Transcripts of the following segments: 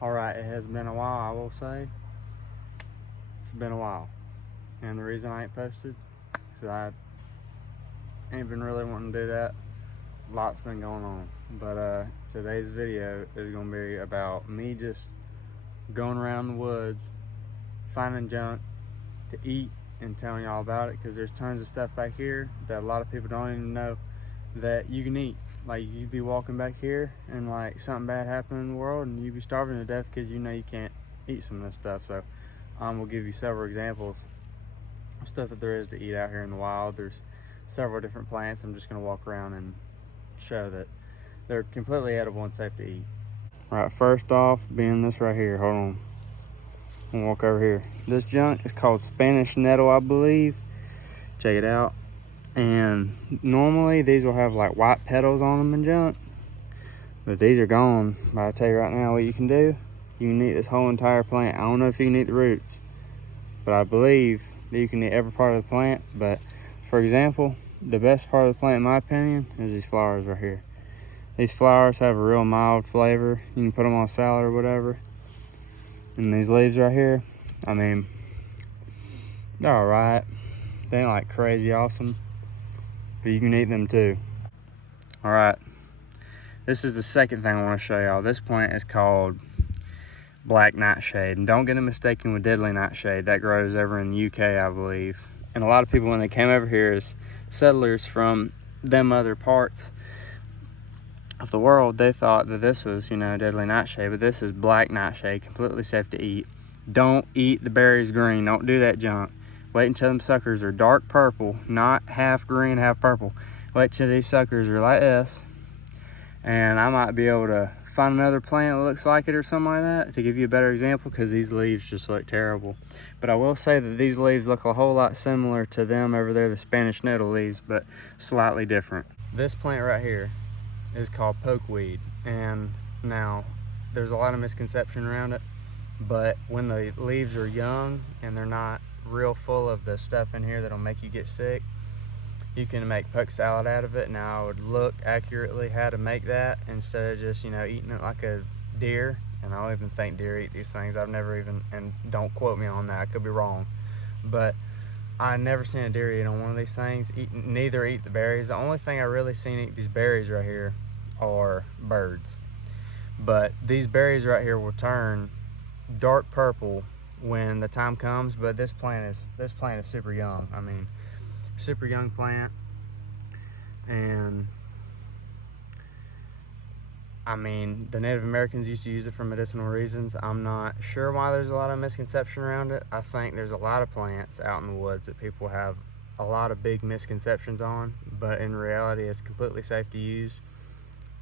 All right, it has been a while, I will say. It's been a while. And the reason I ain't posted is I ain't been really wanting to do that. Lots been going on. But today's video is gonna be about me just going around the woods, finding junk to eat and telling y'all about it, because there's tons of stuff back here that a lot of people don't even know that you can eat. Like, you be walking back here and like something bad happen in the world and you be starving to death because you know you can't eat some of this stuff. So we'll give you several examples of stuff that there is to eat out here in the wild. There's several different plants. I'm just gonna walk around and show that they're completely edible and safe to eat. All right, first off, being this right here, hold on. I'm gonna walk over here. This junk is called Spanish nettle, I believe. Check it out. And normally these will have like white petals on them and junk, but these are gone. But I tell you right now what you can do. You can eat this whole entire plant. I don't know if you can eat the roots, but I believe that you can eat every part of the plant. But for example, the best part of the plant in my opinion is these flowers right here. These flowers have a real mild flavor. You can put them on salad or whatever. And these leaves right here, I mean, they're all right. They ain't like crazy awesome, but you can eat them too. All right, this is the second thing I want to show y'all. This plant is called black nightshade, and don't get it mistaken with deadly nightshade. That grows over in the UK, I believe. And a lot of people, when they came over here as settlers from them other parts of the world, they thought that this was, deadly nightshade, but this is black nightshade, completely safe to eat. Don't eat the berries green. Don't do that junk. Wait until them suckers are dark purple, not half green, half purple. Wait till these suckers are like this, and I might be able to find another plant that looks like it or something like that to give you a better example, because these leaves just look terrible. But I will say that these leaves look a whole lot similar to them over there, the Spanish nettle leaves, but slightly different. This plant right here is called pokeweed, and now there's a lot of misconception around it, but when the leaves are young and they're not real full of the stuff in here that'll make you get sick, you can make poke salad out of it. Now I would look accurately how to make that instead of just eating it like a deer. And I don't even think deer eat these things. I've never even, and don't quote me on that, I could be wrong, but I never seen a deer eat on one of these things. Neither eat the berries. The only thing I really seen eat these berries right here are birds. But these berries right here will turn dark purple when the time comes. But this plant is super young. I mean, super young plant. And I mean, the Native Americans used to use it for medicinal reasons. I'm not sure why there's a lot of misconception around it. I think there's a lot of plants out in the woods that people have a lot of big misconceptions on, but in reality it's completely safe to use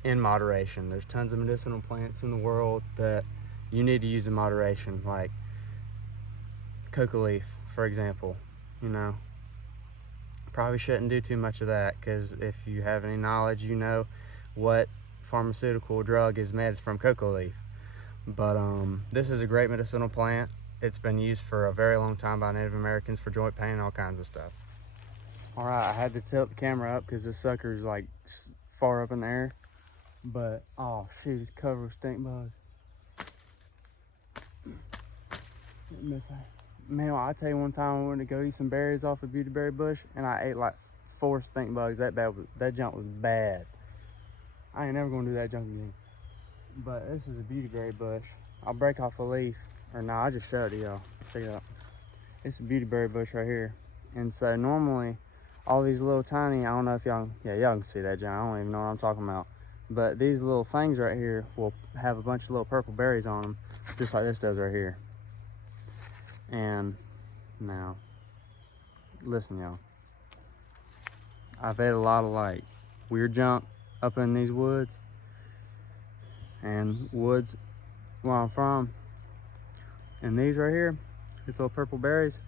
in moderation. There's tons of medicinal plants in the world that you need to use in moderation, like coca leaf, for example. Probably shouldn't do too much of that, because if you have any knowledge, you know what pharmaceutical drug is made from coca leaf. But this is a great medicinal plant. It's been used for a very long time by Native Americans for joint pain and all kinds of stuff. All right, I had to tilt the camera up because this sucker's like far up in the air. But oh shoot, it's covered with stink bugs. Man, I tell you, one time I went to go eat some berries off a beautyberry bush, and I ate like 4 stink bugs. That junk was bad. I ain't never gonna do that junk again. But this is a beautyberry bush. I'll break off a leaf, or no, I just showed it to y'all. Check it out. It's a beautyberry bush right here. And so normally, all these little tiny, I don't know if y'all can see that junk. I don't even know what I'm talking about. But these little things right here will have a bunch of little purple berries on them, just like this does right here. And now, listen y'all, I've ate a lot of like weird junk up in these woods, and woods where I'm from, and these right here, these little purple berries,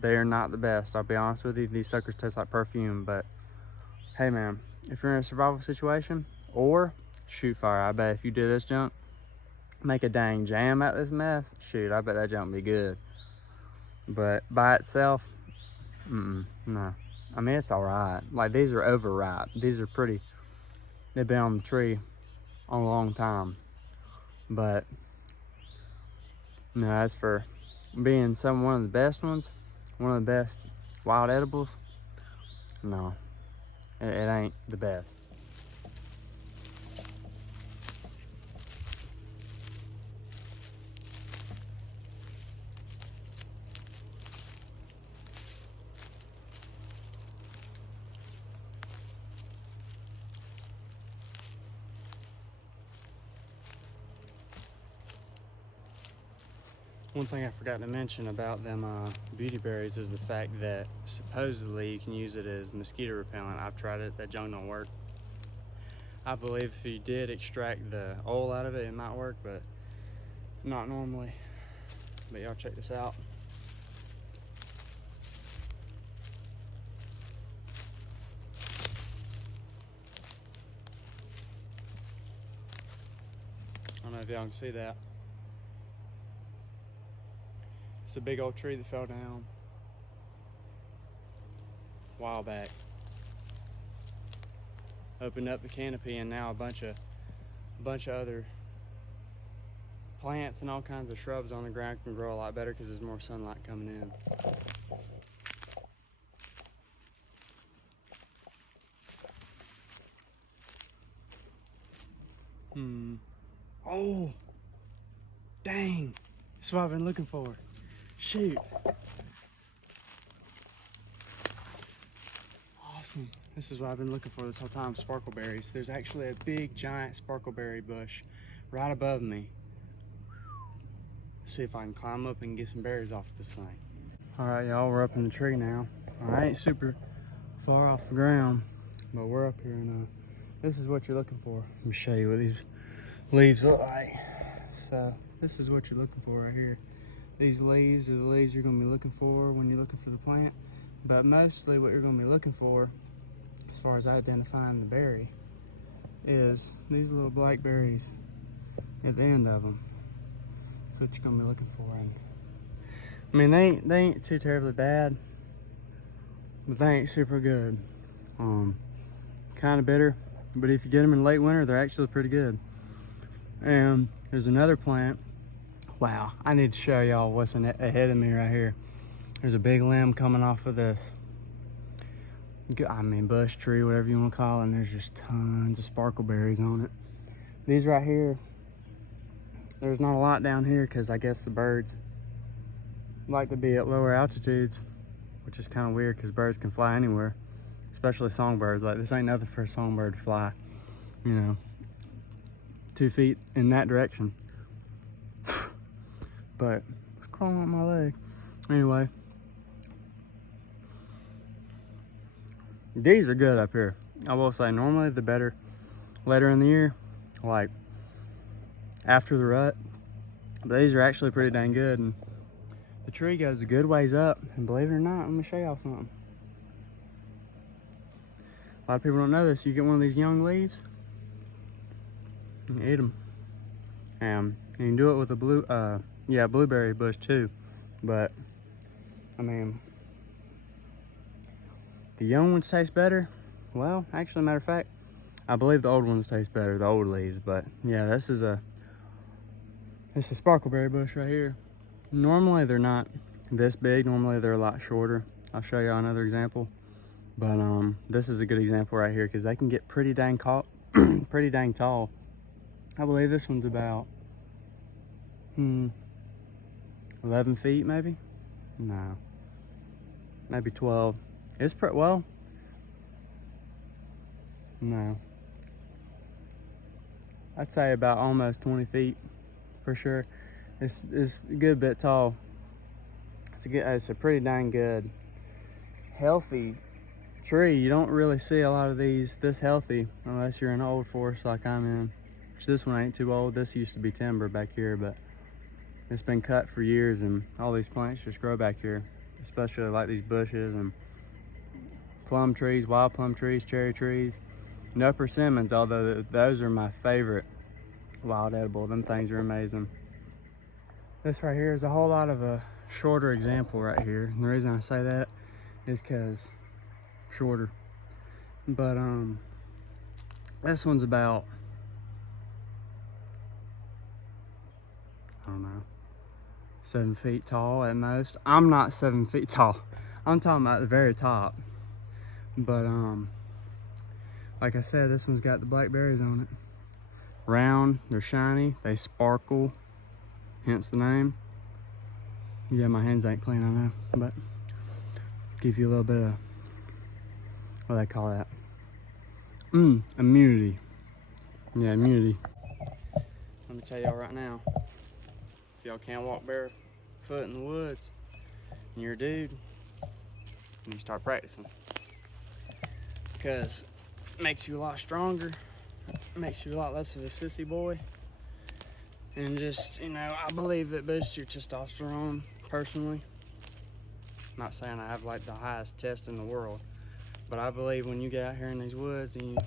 they are not the best. I'll be honest with you, these suckers taste like perfume. But hey man, if you're in a survival situation or shoot fire, I bet if you do this junk, make a dang jam out of this mess, shoot, I bet that junk be good. But by itself, no. I mean, it's all right. Like, these are overripe. These are pretty. They've been on the tree a long time. But no, as for being one of the best ones, one of the best wild edibles, no, it ain't the best. One thing I forgot to mention about them beauty berries is the fact that supposedly you can use it as mosquito repellent. I've tried it, that junk don't work. I believe if you did extract the oil out of it, it might work, but not normally. But y'all check this out. I don't know if y'all can see that. It's a big old tree that fell down a while back. Opened up the canopy, and now a bunch of other plants and all kinds of shrubs on the ground can grow a lot better because there's more sunlight coming in. Oh, dang. That's what I've been looking for. Shoot. Awesome. This is what I've been looking for this whole time, sparkleberries. There's actually a big, giant sparkleberry bush right above me. Let's see if I can climb up and get some berries off this thing. All right, y'all, we're up in the tree now. I ain't super far off the ground, but we're up here, and this is what you're looking for. Let me show you what these leaves look like. So this is what you're looking for right here. These leaves are the leaves you're going to be looking for when you're looking for the plant, but mostly what you're going to be looking for as far as identifying the berry is these little black berries at the end of them. That's what you're going to be looking for. And I mean, they ain't too terribly bad, but they ain't super good. Kind of bitter, but if you get them in late winter, they're actually pretty good. And there's another plant. Wow, I need to show y'all what's ahead of me right here. There's a big limb coming off of this, I mean, bush tree, whatever you want to call it, and there's just tons of sparkleberries on it. These right here, there's not a lot down here because I guess the birds like to be at lower altitudes, which is kind of weird because birds can fly anywhere, especially songbirds. Like, this ain't nothing for a songbird to fly, 2 feet in that direction. But it's crawling up my leg. Anyway, these are good up here. I will say, normally the better later in the year, like after the rut. But these are actually pretty dang good, and the tree goes a good ways up. And believe it or not, let me show y'all something. A lot of people don't know this. You get one of these young leaves, you can eat them. And you can do it with a blueberry bush too. But I mean, the young ones taste better. Well, actually, matter of fact, I believe the old ones taste better, the old leaves. But yeah, this is a sparkleberry bush right here. Normally they're not this big. Normally they're a lot shorter. I'll show you another example. But this is a good example right here because they can get pretty dang tall. I believe this one's about 11 feet maybe. No, maybe 12. It's well, no, I'd say about almost 20 feet for sure. It's a good bit tall. It's a pretty dang good, healthy tree. You don't really see a lot of these this healthy unless you're in an old forest like I'm in. Which this one ain't too old. This used to be timber back here, but it's been cut for years, and all these plants just grow back here, especially like these bushes and plum trees, wild plum trees, cherry trees, and persimmons, although those are my favorite wild edible. Them things are amazing. This right here is a whole lot of a shorter example right here. And the reason I say that is because shorter. But this one's about I don't know, 7 feet tall at most. I'm not 7 feet tall. I'm talking about the very top. But like I said, this one's got the blackberries on it. Round, they're shiny, they sparkle, hence the name. Yeah, my hands ain't clean, I know, but give you a little bit of, what do they call that? Immunity. Yeah, immunity. Let me tell y'all right now, if y'all can't walk barefoot in the woods, and you're a dude, you need to start practicing. Because it makes you a lot stronger, it makes you a lot less of a sissy boy, and just, you know, I believe it boosts your testosterone, personally. I'm not saying I have like the highest test in the world, but I believe when you get out here in these woods and you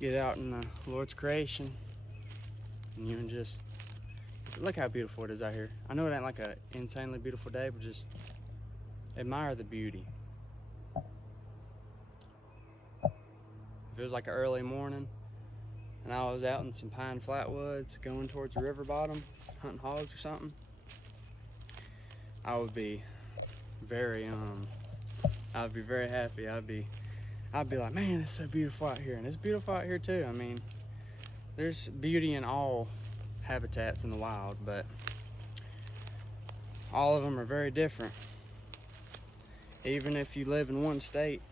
get out in the Lord's creation, and you can just look how beautiful it is out here. I know it ain't like an insanely beautiful day, but just admire the beauty. If it was like an early morning and I was out in some pine flatwoods going towards the river bottom, hunting hogs or something, I would be very happy. I'd be like, man, it's so beautiful out here. And it's beautiful out here too. I mean, there's beauty in all habitats in the wild, but all of them are very different. Even if you live in one state,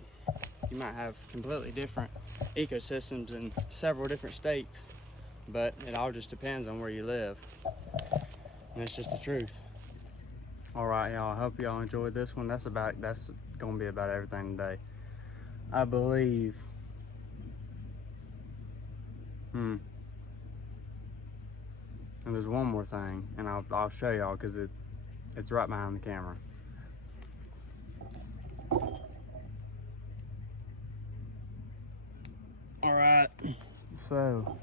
you might have completely different ecosystems in several different states, but it all just depends on where you live. And that's just the truth. All right, y'all, I hope y'all enjoyed this one. That's gonna be about everything today, I believe. And there's one more thing, and I'll show y'all because it's right behind the camera. All right, so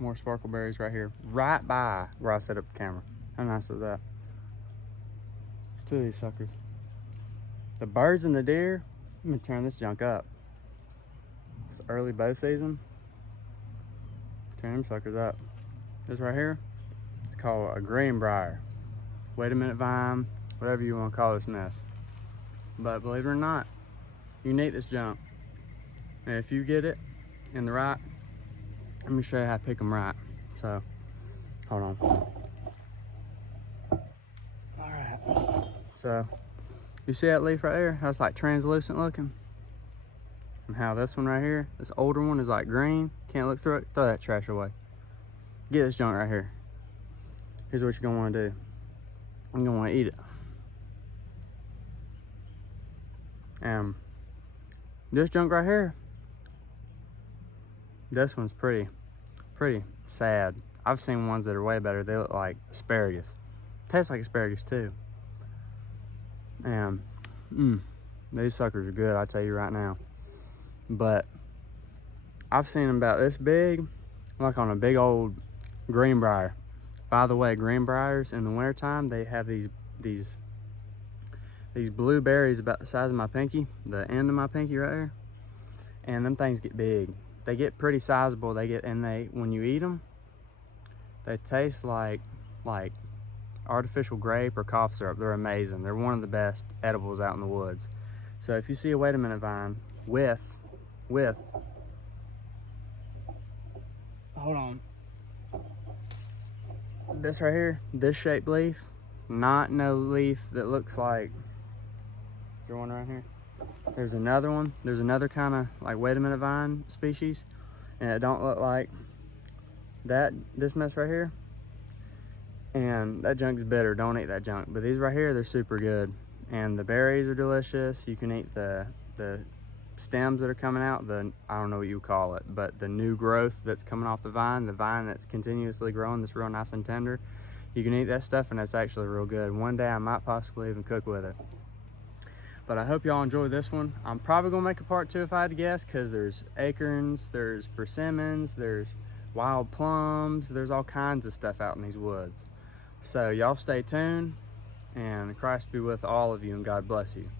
more sparkleberries right here, right by where I set up the camera. How nice is that? 2 of these suckers. The birds and the deer, I'm gonna turn this junk up. It's early bow season. Turn them suckers up. This right here, it's called a greenbrier. Wait a minute vine, whatever you want to call this mess. But believe it or not, you need this junk. And if you get it in the right, let me show you how to pick them right. So, hold on. All right. So, you see that leaf right there? How it's like translucent looking? And how this one right here, this older one is like green. Can't look through it. Throw that trash away. Get this junk right here. Here's what you're gonna wanna do. You're gonna wanna eat it. And this junk right here, this one's pretty sad. I've seen ones that are way better. They look like asparagus. Tastes like asparagus too. And these suckers are good, I tell you right now. But I've seen them about this big, like on a big old greenbrier. By the way, greenbriers in the wintertime, they have these blue berries about the size of my pinky, the end of my pinky right here. And them things get big. They get pretty sizable. When you eat them, they taste like artificial grape or cough syrup. They're amazing. They're one of the best edibles out in the woods. So if you see a wait a minute vine with hold on, this right here, this shaped leaf, not no leaf that looks like, is there one right here? There's another one. There's another kind of like wait a minute vine species, and it don't look like this mess right here. And that junk's bitter. Don't eat that junk. But these right here, they're super good, and the berries are delicious. You can eat the stems that are coming out. I don't know what you call it, but the new growth that's coming off the vine that's continuously growing, that's real nice and tender. You can eat that stuff, and that's actually real good. One day I might possibly even cook with it. But I hope y'all enjoyed this one. I'm probably gonna make a part 2 if I had to guess, because there's acorns, there's persimmons, there's wild plums, there's all kinds of stuff out in these woods. So y'all stay tuned, and Christ be with all of you, and God bless you.